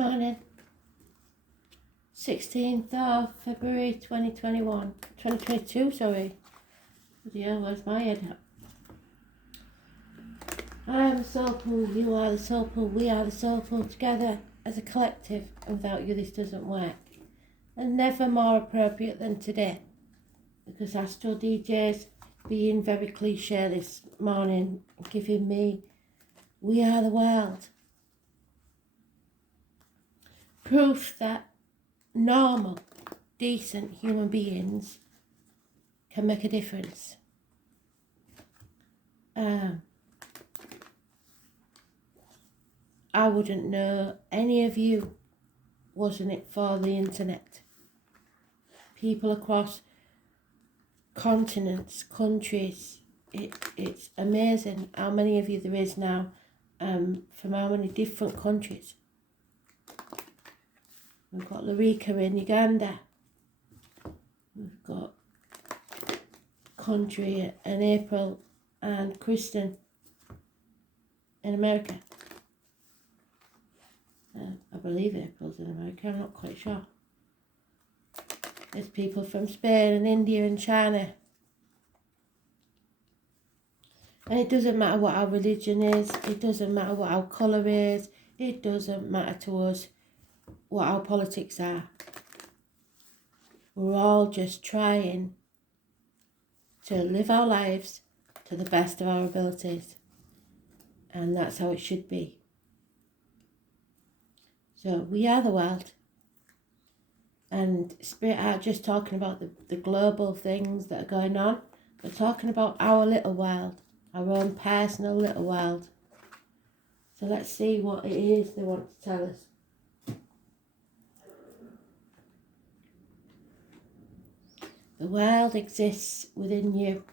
Morning. 16th of February 2022, sorry. Bloody hell, where's my head at? I am the soul pool, you are the soul pool, we are the soul pool, together as a collective, and without you this doesn't work. And never more appropriate than today, because Astro DJ's being very cliche this morning, giving me "We Are the World." Proof that normal, decent human beings can make a difference. I wouldn't know any of you, wasn't it for the internet. People across continents, countries, it's amazing how many of you there is now, from how many different countries. We've got Larika in Uganda. We've got Country and April and Kristen in America. I believe April's in America, I'm not quite sure. There's people from Spain and India and China. And it doesn't matter what our religion is, it doesn't matter what our colour is, it doesn't matter to us what our politics are. We're all just trying to live our lives to the best of our abilities. And that's how it should be. So we are the world. And Spirit aren't just talking about the global things that are going on. They're talking about our little world, our own personal little world. So let's see what it is they want to tell us. The world exists within you.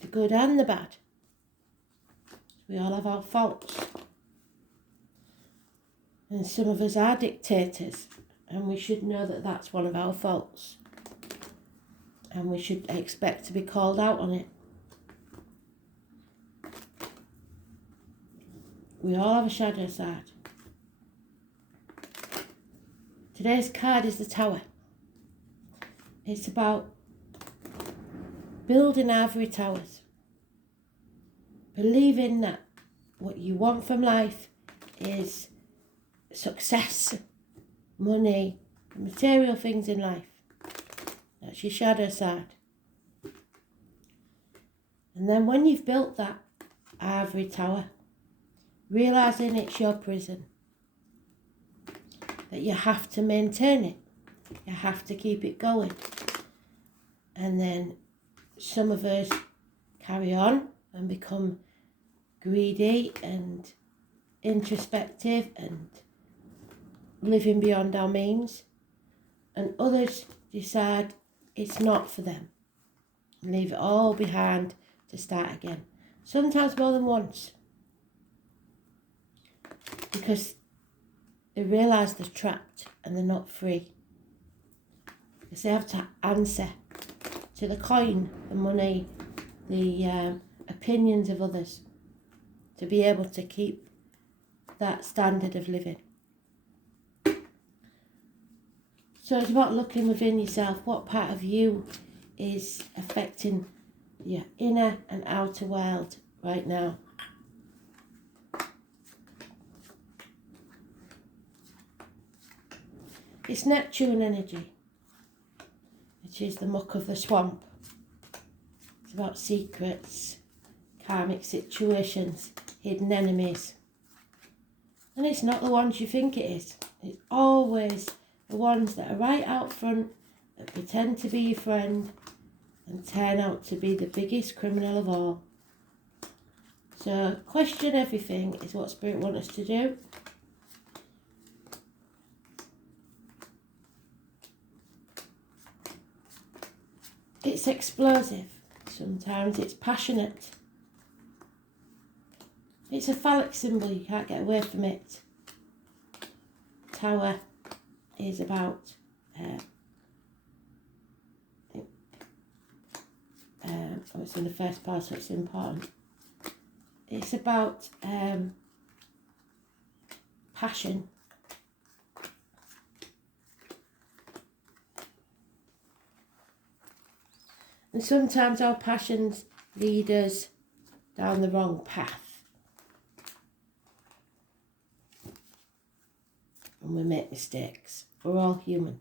The good and the bad. We all have our faults. And some of us are dictators. And we should know that that's one of our faults. And we should expect to be called out on it. We all have a shadow side. Today's card is the Tower. It's about building ivory towers. Believing that what you want from life is success, money, material things in life. That's your shadow side. And then when you've built that ivory tower, realising it's your prison, that you have to maintain it, you have to keep it going. And then some of us carry on and become greedy and introspective and living beyond our means. And others decide it's not for them. Leave it all behind to start again. Sometimes more than once. Because they realise they're trapped and they're not free. Because they have to answer to the coin, the money, the opinions of others to be able to keep that standard of living. So it's about looking within yourself. What part of you is affecting your inner and outer world right now? It's Neptune energy, which is the muck of the swamp. It's about secrets, karmic situations, hidden enemies. And it's not the ones you think it is. It's always the ones that are right out front, that pretend to be your friend and turn out to be the biggest criminal of all. So question everything is what Spirit wants us to do. It's explosive. Sometimes it's passionate. It's a phallic symbol, you can't get away from it. Tower is about it's in the first part, so it's important. It's about passion. And sometimes our passions lead us down the wrong path. And we make mistakes. We're all human.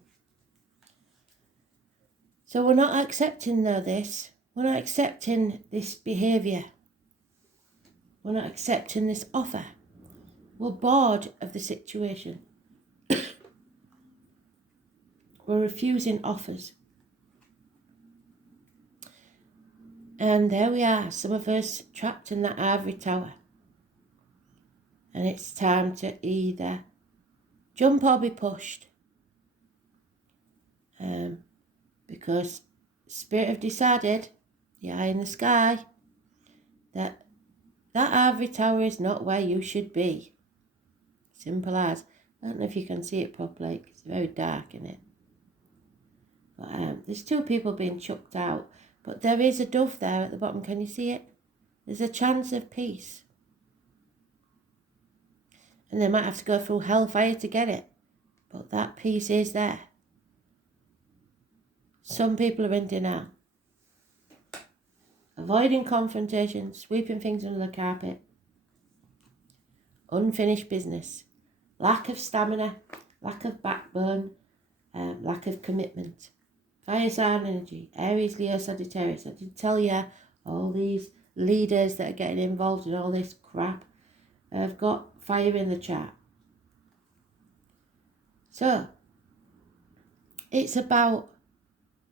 So we're not accepting this. We're not accepting this behaviour. We're not accepting this offer. We're bored of the situation. We're refusing offers. And there we are, some of us trapped in that ivory tower. And it's time to either jump or be pushed. Because Spirit have decided, the eye in the sky, that ivory tower is not where you should be. Simple as. I don't know if you can see it properly, it's very dark in it. But there's two people being chucked out. But there is a dove there at the bottom. Can you see it? There's a chance of peace. And they might have to go through hellfire to get it. But that peace is there. Some people are in denial. Avoiding confrontation, sweeping things under the carpet. Unfinished business. Lack of stamina, lack of backbone, lack of commitment. Fire sign energy, Aries, Leo, Sagittarius. I did tell you all these leaders that are getting involved in all this crap have got fire in the chart. So, it's about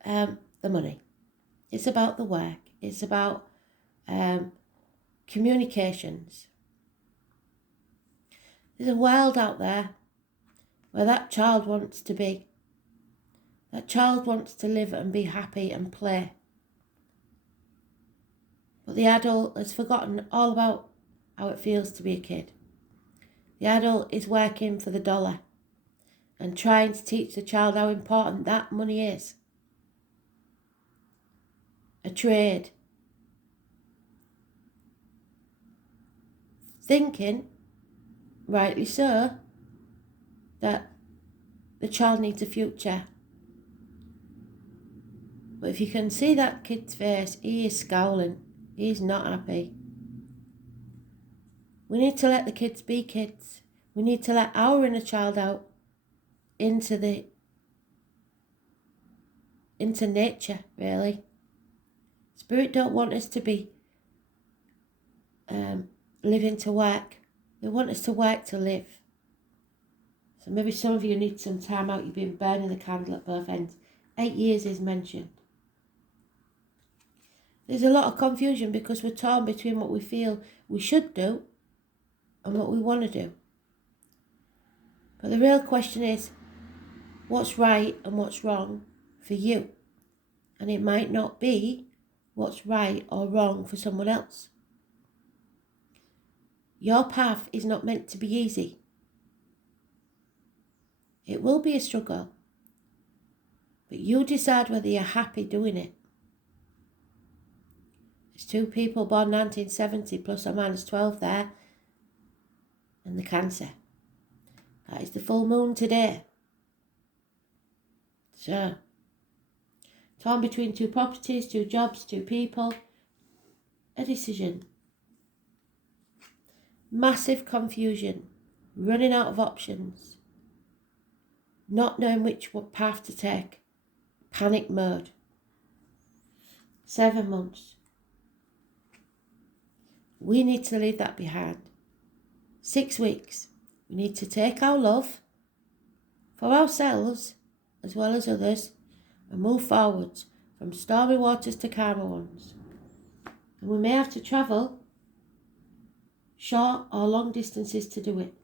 the money. It's about the work. It's about communications. There's a world out there where that child wants to be. That child wants to live and be happy and play. But the adult has forgotten all about how it feels to be a kid. The adult is working for the dollar and trying to teach the child how important that money is. A trade. Thinking, rightly so, that the child needs a future. But if you can see that kid's face, he is scowling. He's not happy. We need to let the kids be kids. We need to let our inner child out into nature, really. Spirit don't want us to be living to work. They want us to work to live. So maybe some of you need some time out. You've been burning the candle at both ends. 8 years is mentioned. There's a lot of confusion because we're torn between what we feel we should do and what we want to do. But the real question is, what's right and what's wrong for you? And it might not be what's right or wrong for someone else. Your path is not meant to be easy. It will be a struggle. But you decide whether you're happy doing it. There's two people born 1970 plus or minus 12 there. And the Cancer. That is the full moon today. So, torn between two properties, two jobs, two people. A decision. Massive confusion. Running out of options. Not knowing which path to take. Panic mode. 7 months. We need to leave that behind. 6 weeks. We need to take our love for ourselves as well as others and move forwards from stormy waters to calmer ones. And we may have to travel short or long distances to do it.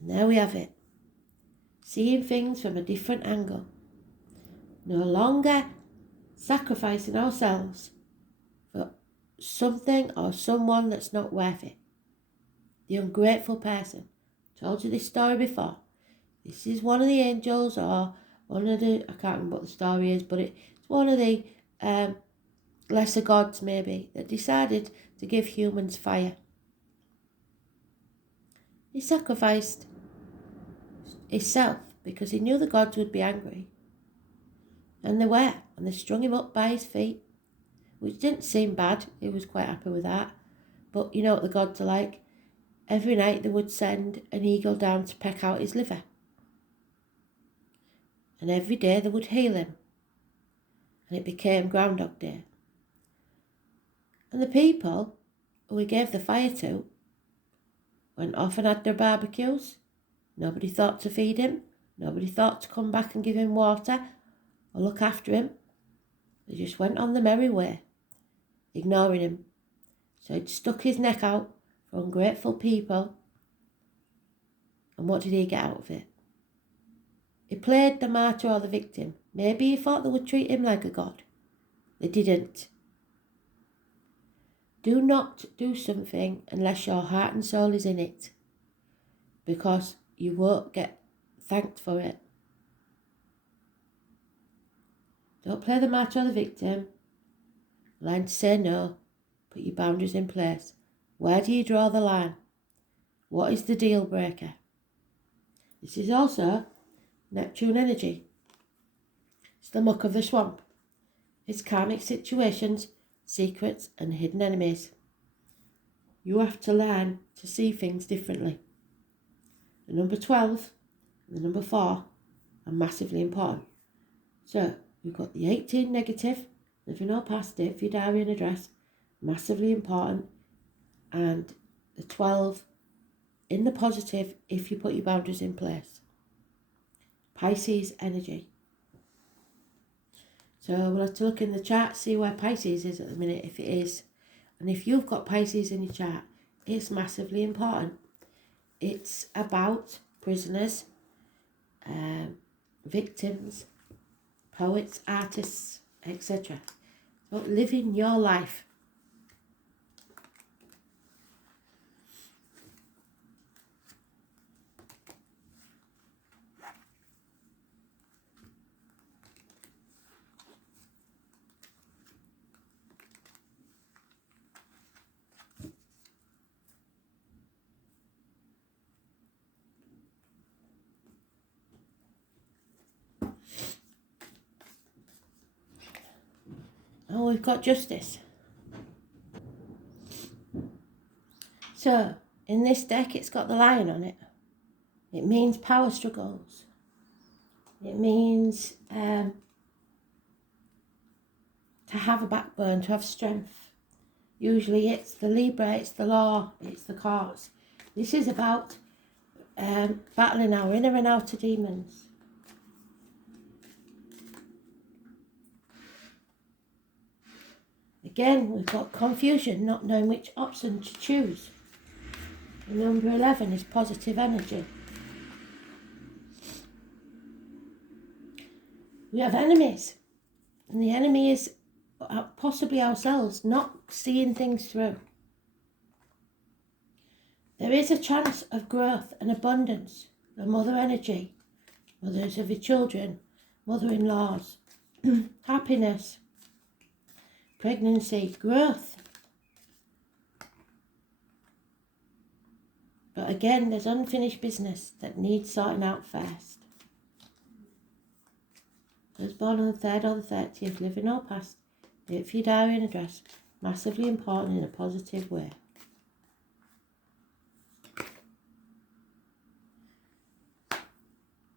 And there we have it. Seeing things from a different angle. No longer sacrificing ourselves for something or someone that's not worth it. The ungrateful person. Told you this story before. This is one of the angels or one of the, I can't remember what the story is, but it's one of the lesser gods maybe that decided to give humans fire. He sacrificed himself because he knew the gods would be angry. And they were, and they strung him up by his feet, which didn't seem bad. He was quite happy with that. But you know what the gods are like. Every night they would send an eagle down to peck out his liver. And every day they would heal him. And it became Groundhog Day. And the people who he gave the fire to went off and had their barbecues. Nobody thought to feed him. Nobody thought to come back and give him water or look after him. They just went on the merry way, ignoring him. So he'd stuck his neck out for ungrateful people. And what did he get out of it? He played the martyr or the victim. Maybe he thought they would treat him like a god. They didn't. Do not do something unless your heart and soul is in it, because you won't get thanked for it. Don't play the martyr or the victim. Learn to say no. Put your boundaries in place. Where do you draw the line? What is the deal breaker? This is also Neptune energy. It's the muck of the swamp. It's karmic situations, secrets and hidden enemies. You have to learn to see things differently. The number 12 and the number 4 are massively important. So we've got the 18 negative, living or past it for your diary and address, massively important, and the 12 in the positive if you put your boundaries in place. Pisces energy. So we'll have to look in the chart, see where Pisces is at the minute, if it is. And if you've got Pisces in your chart, it's massively important. It's about prisoners, victims, poets, artists, etc. It's about living your life. Oh, we've got justice. So, in this deck, it's got the lion on it. It means power struggles. It means to have a backbone, to have strength. Usually it's the Libra, it's the law, it's the courts. This is about battling our inner and outer demons. Again, we've got confusion, not knowing which option to choose. The number 11 is positive energy. We have enemies, and the enemy is possibly ourselves not seeing things through. There is a chance of growth and abundance. The mother energy, mothers of your children, mother-in-laws, happiness, pregnancy, growth. But again, there's unfinished business that needs sorting out first. Those born on the 3rd or the 30th, living or past, do it for your diary and address. Massively important in a positive way.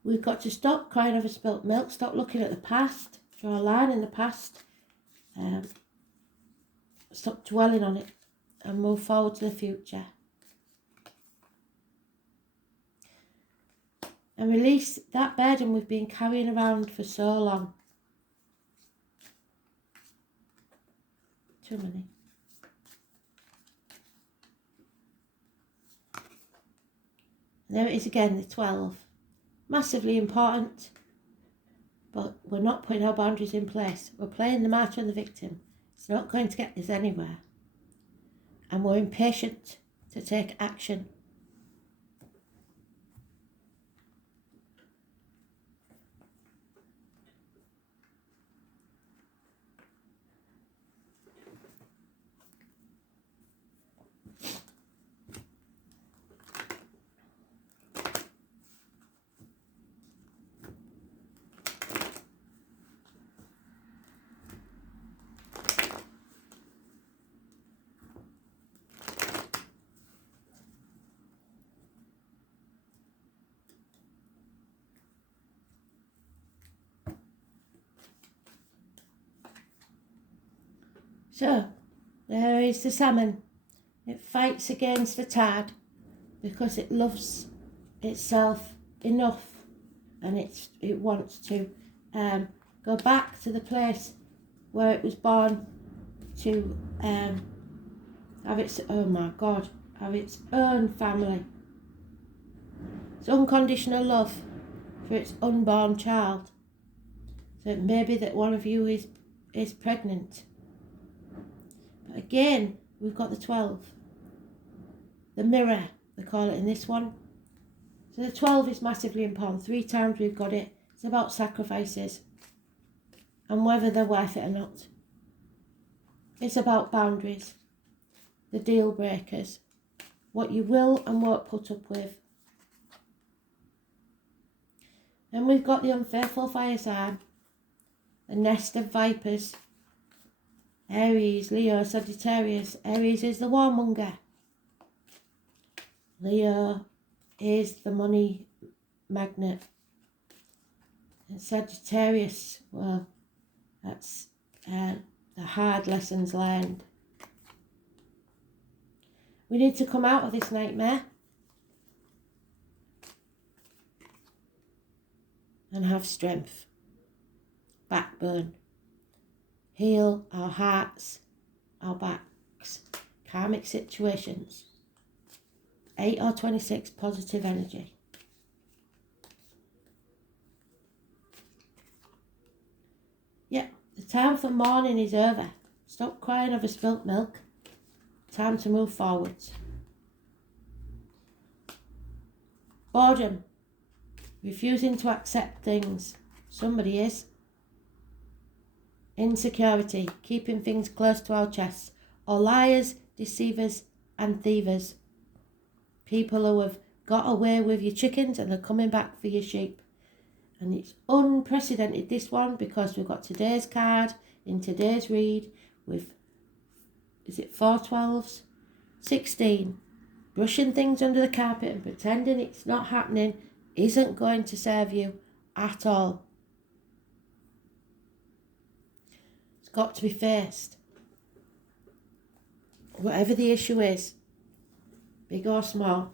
We've got to stop crying over spilt milk, stop looking at the past, draw a line in the past, stop dwelling on it and move forward to the future. And release that burden we've been carrying around for so long. Too many. And there it is again, the 12. Massively important, but we're not putting our boundaries in place. We're playing the martyr and the victim. It's not going to get us anywhere. And we're impatient to take action. So, there is the salmon. It fights against the tide because it loves itself enough, and it wants to go back to the place where it was born to have its own family. It's unconditional love for its unborn child. So it may be that one of you is pregnant. But again, we've got the 12. The mirror, they call it in this one. So the 12 is massively important. 3 times we've got it. It's about sacrifices and whether they're worth it or not. It's about boundaries, the deal breakers, what you will and won't put up with. And we've got the unfaithful fire sign, the nest of vipers, Aries, Leo, Sagittarius. Aries is the warmonger. Leo is the money magnet. And Sagittarius, well, that's the hard lessons learned. We need to come out of this nightmare and have strength, backbone, heal our hearts, our backs, karmic situations. 8 or 26, positive energy. Yeah, the time for mourning is over. Stop crying over spilt milk. Time to move forwards. Boredom. Refusing to accept things. Somebody is. Insecurity. Keeping things close to our chests. Or liars, deceivers and thievers. People who have got away with your chickens and they're coming back for your sheep. And it's unprecedented, this one, because we've got today's card in today's read with, is it 4 12s? 16. Brushing things under the carpet and pretending it's not happening isn't going to serve you at all. It's got to be faced. Whatever the issue is, big or small.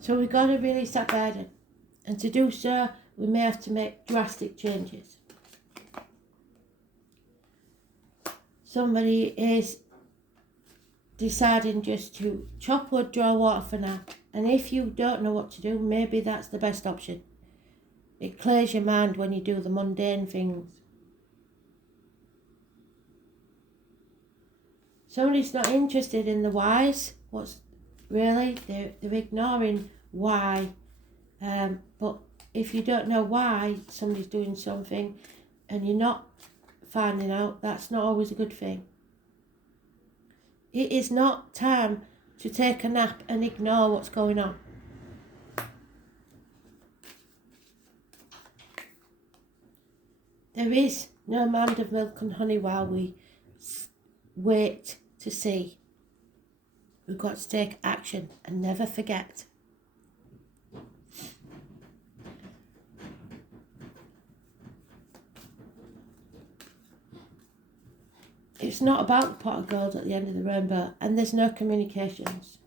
So we've got to release that burden. And to do so, we may have to make drastic changes. Somebody is deciding just to chop wood, draw water for now. And if you don't know what to do, maybe that's the best option. It clears your mind when you do the mundane things. Somebody's not interested in the whys. What's really? They're ignoring why. But if you don't know why somebody's doing something and you're not finding out, that's not always a good thing. It is not time to take a nap and ignore what's going on. There is no amount of milk and honey while we wait to see. We've got to take action and never forget. It's not about the pot of gold at the end of the rainbow, and there's no communications.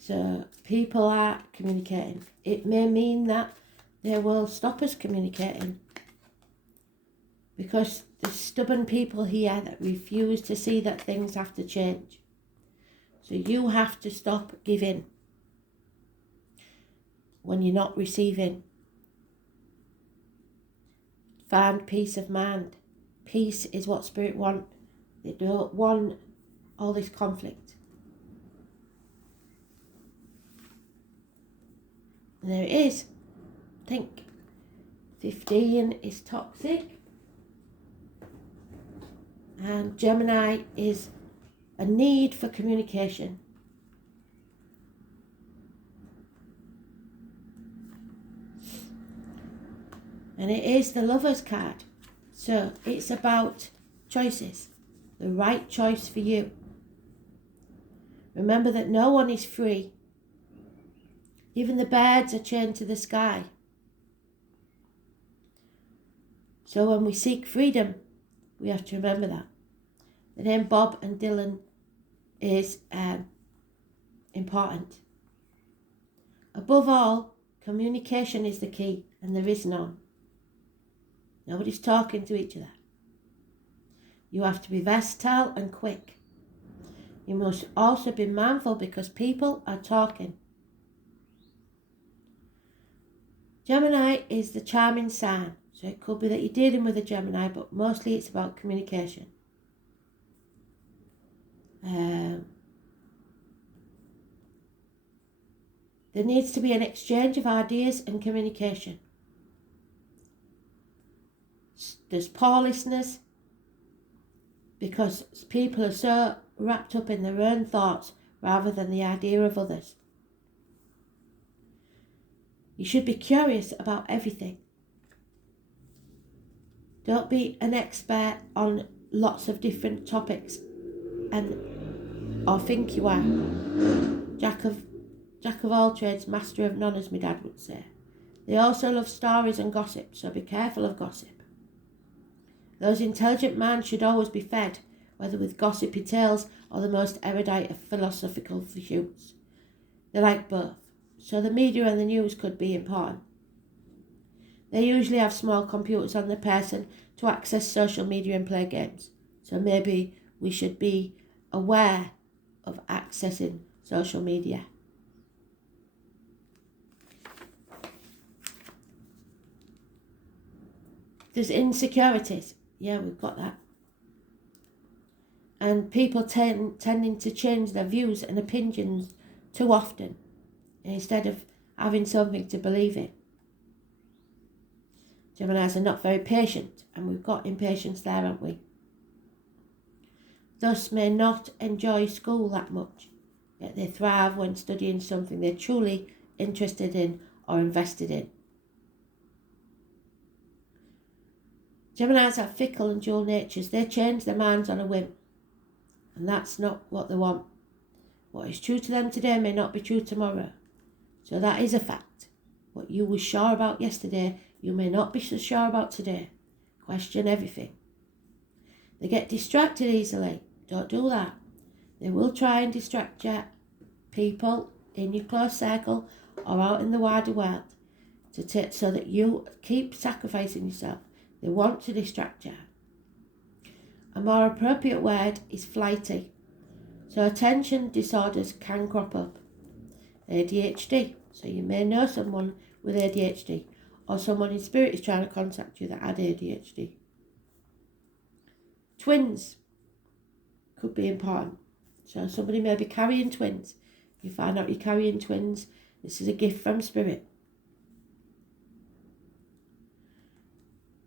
So people are communicating. It may mean that they will stop us communicating because there's stubborn people here that refuse to see that things have to change. So you have to stop giving when you're not receiving. Find peace of mind. Peace is what spirit want. They don't want all this conflict. And there it is. Think. 15 is toxic. And Gemini is a need for communication. And it is the Lover's card. So it's about choices, the right choice for you. Remember that no one is free. Even the birds are chained to the sky. So when we seek freedom, we have to remember that. The name Bob and Dylan is important. Above all, communication is the key, and there is none. Nobody's talking to each other. You have to be versatile and quick. You must also be mindful because people are talking. Gemini is the charming sign, so it could be that you're dealing with a Gemini, but mostly it's about communication. There needs to be an exchange of ideas and communication. There's poor listeners because people are so wrapped up in their own thoughts rather than the idea of others. You should be curious about everything. Don't be an expert on lots of different topics or think you are. Jack of all trades, master of none, as my dad would say. They also love stories and gossip, so be careful of gossip. Those intelligent minds should always be fed, whether with gossipy tales or the most erudite of philosophical pursuits. They like both, so the media and the news could be important. They usually have small computers on the person to access social media and play games, so maybe we should be aware of accessing social media. There's insecurities. Yeah, we've got that. And people tending to change their views and opinions too often instead of having something to believe in. Geminis are not very patient, and we've got impatience there, haven't we? Thus may not enjoy school that much, yet they thrive when studying something they're truly interested in or invested in. Geminis have fickle and dual natures. They change their minds on a whim, and that's not what they want. What is true to them today may not be true tomorrow. So that is a fact. What you were sure about yesterday, you may not be so sure about today. Question everything. They get distracted easily. Don't do that. They will try and distract you, people in your close circle or out in the wider world, so that you keep sacrificing yourself. They want to distract you. A more appropriate word is flighty. So attention disorders can crop up. ADHD. So you may know someone with ADHD, or someone in spirit is trying to contact you that had ADHD. Twins could be important. So somebody may be carrying twins. You find out you're carrying twins. This is a gift from spirit.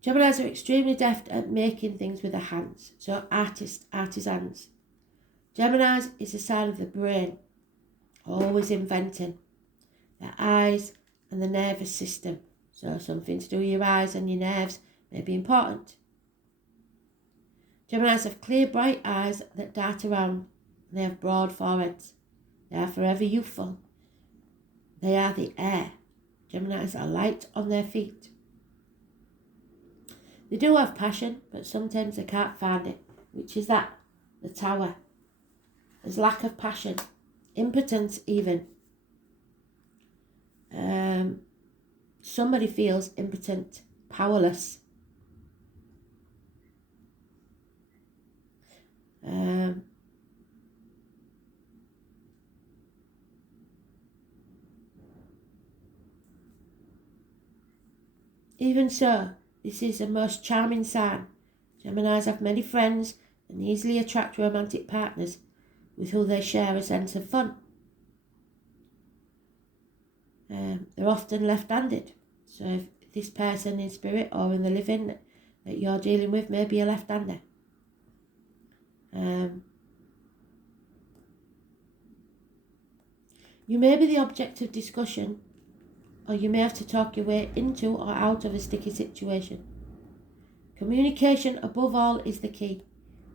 Geminis are extremely deft at making things with their hands, so artisans. Geminis is a sign of the brain, always inventing. Their eyes and the nervous system, so something to do with your eyes and your nerves may be important. Geminis have clear, bright eyes that dart around, and they have broad foreheads. They are forever youthful. They are the air. Geminis are light on their feet. They do have passion, but sometimes they can't find it, which is that, the tower. There's lack of passion, impotence even. Somebody feels impotent, powerless. Even so, this is a most charming sign. Geminis have many friends and easily attract romantic partners with who they share a sense of fun. They're often left-handed, so if this person in spirit or in the living that you're dealing with may be a left-hander. You may be the object of discussion or you may have to talk your way into or out of a sticky situation. Communication, above all, is the key.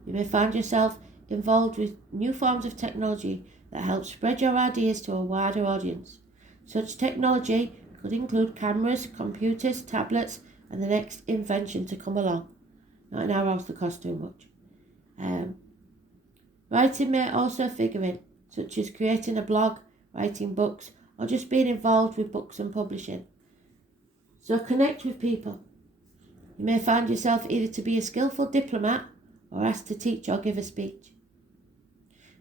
You may find yourself involved with new forms of technology that help spread your ideas to a wider audience. Such technology could include cameras, computers, tablets, and the next invention to come along. Not in our house, they cost too much. Writing may also figure in, such as creating a blog, writing books, or just being involved with books and publishing. So connect with people. You may find yourself either to be a skillful diplomat or asked to teach or give a speech.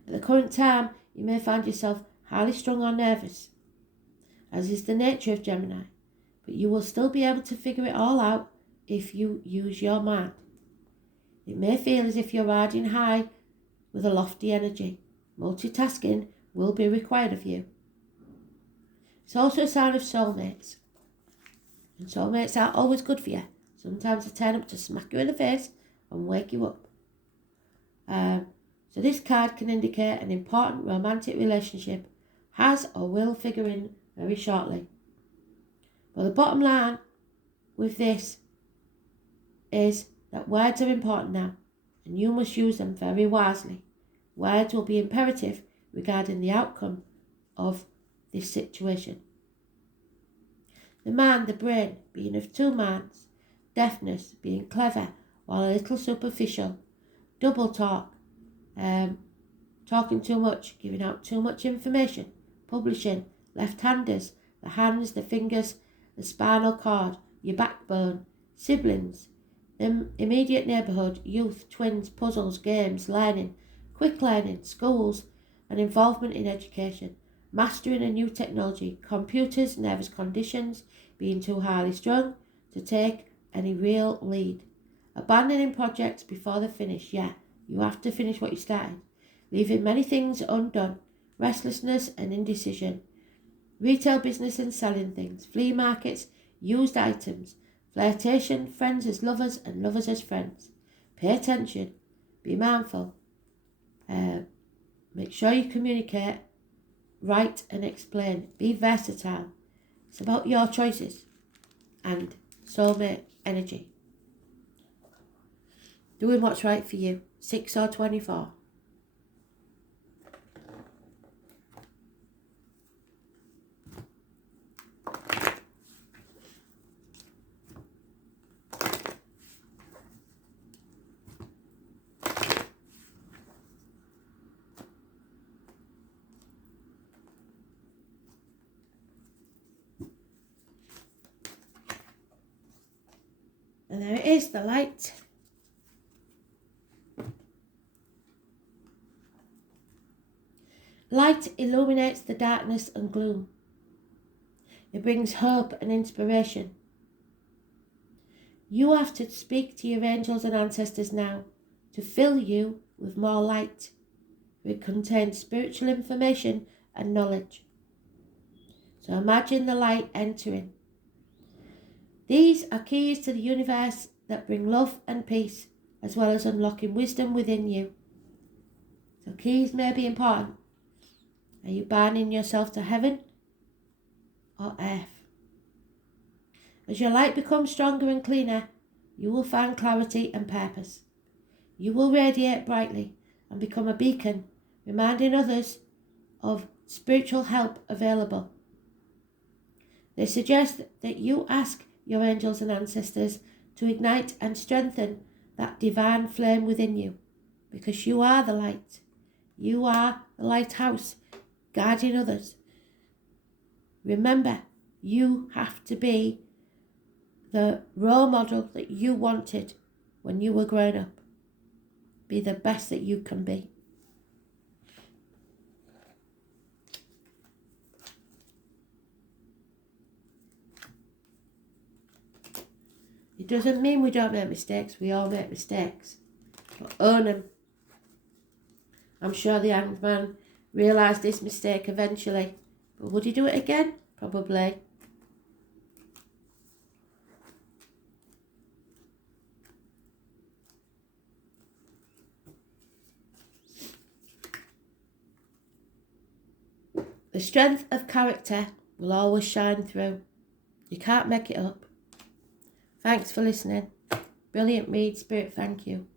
At the current time, you may find yourself highly strung or nervous, as is the nature of Gemini, but you will still be able to figure it all out if you use your mind. It may feel as if you're riding high with a lofty energy. Multitasking will be required of you. It's also a sign of soulmates. And soulmates are always good for you. Sometimes they turn up to smack you in the face and wake you up. So this card can indicate an important romantic relationship has or will figure in very shortly. But the bottom line with this is that words are important now, and you must use them very wisely. Words will be imperative regarding the outcome of this situation. The mind, the brain, being of two minds. Deafness, being clever while a little superficial. Double talk, talking too much, giving out too much information. Publishing, left-handers, the hands, the fingers, the spinal cord, your backbone. Siblings, immediate neighbourhood, youth, twins, puzzles, games, learning, quick learning, schools, and involvement in education. Mastering a new technology, computers, nervous conditions, being too highly strung to take any real lead. Abandoning projects before they're finished. Yeah, you have to finish what you started. Leaving many things undone. Restlessness and indecision. Retail business and selling things. Flea markets, used items. Flirtation, friends as lovers and lovers as friends. Pay attention. Be mindful. Make sure you communicate. Write and explain. Be versatile. It's about your choices and soulmate energy. Doing what's right for you. 6 or 24. And there it is, the light. Light illuminates the darkness and gloom. It brings hope and inspiration. You have to speak to your angels and ancestors now to fill you with more light. It contains spiritual information and knowledge. So imagine the light entering. These are keys to the universe that bring love and peace, as well as unlocking wisdom within you. So keys may be important. Are you binding yourself to heaven or earth? As your light becomes stronger and cleaner, you will find clarity and purpose. You will radiate brightly and become a beacon, reminding others of spiritual help available. They suggest that you ask your angels and ancestors to ignite and strengthen that divine flame within you, because you are the light. You are the lighthouse, guiding others. Remember, you have to be the role model that you wanted when you were growing up. Be the best that you can be. It doesn't mean we don't make mistakes. We all make mistakes. But own them. I'm sure the Hanged Man realised this mistake eventually. But would he do it again? Probably. The strength of character will always shine through. You can't make it up. Thanks for listening. Brilliant read, Spirit, thank you.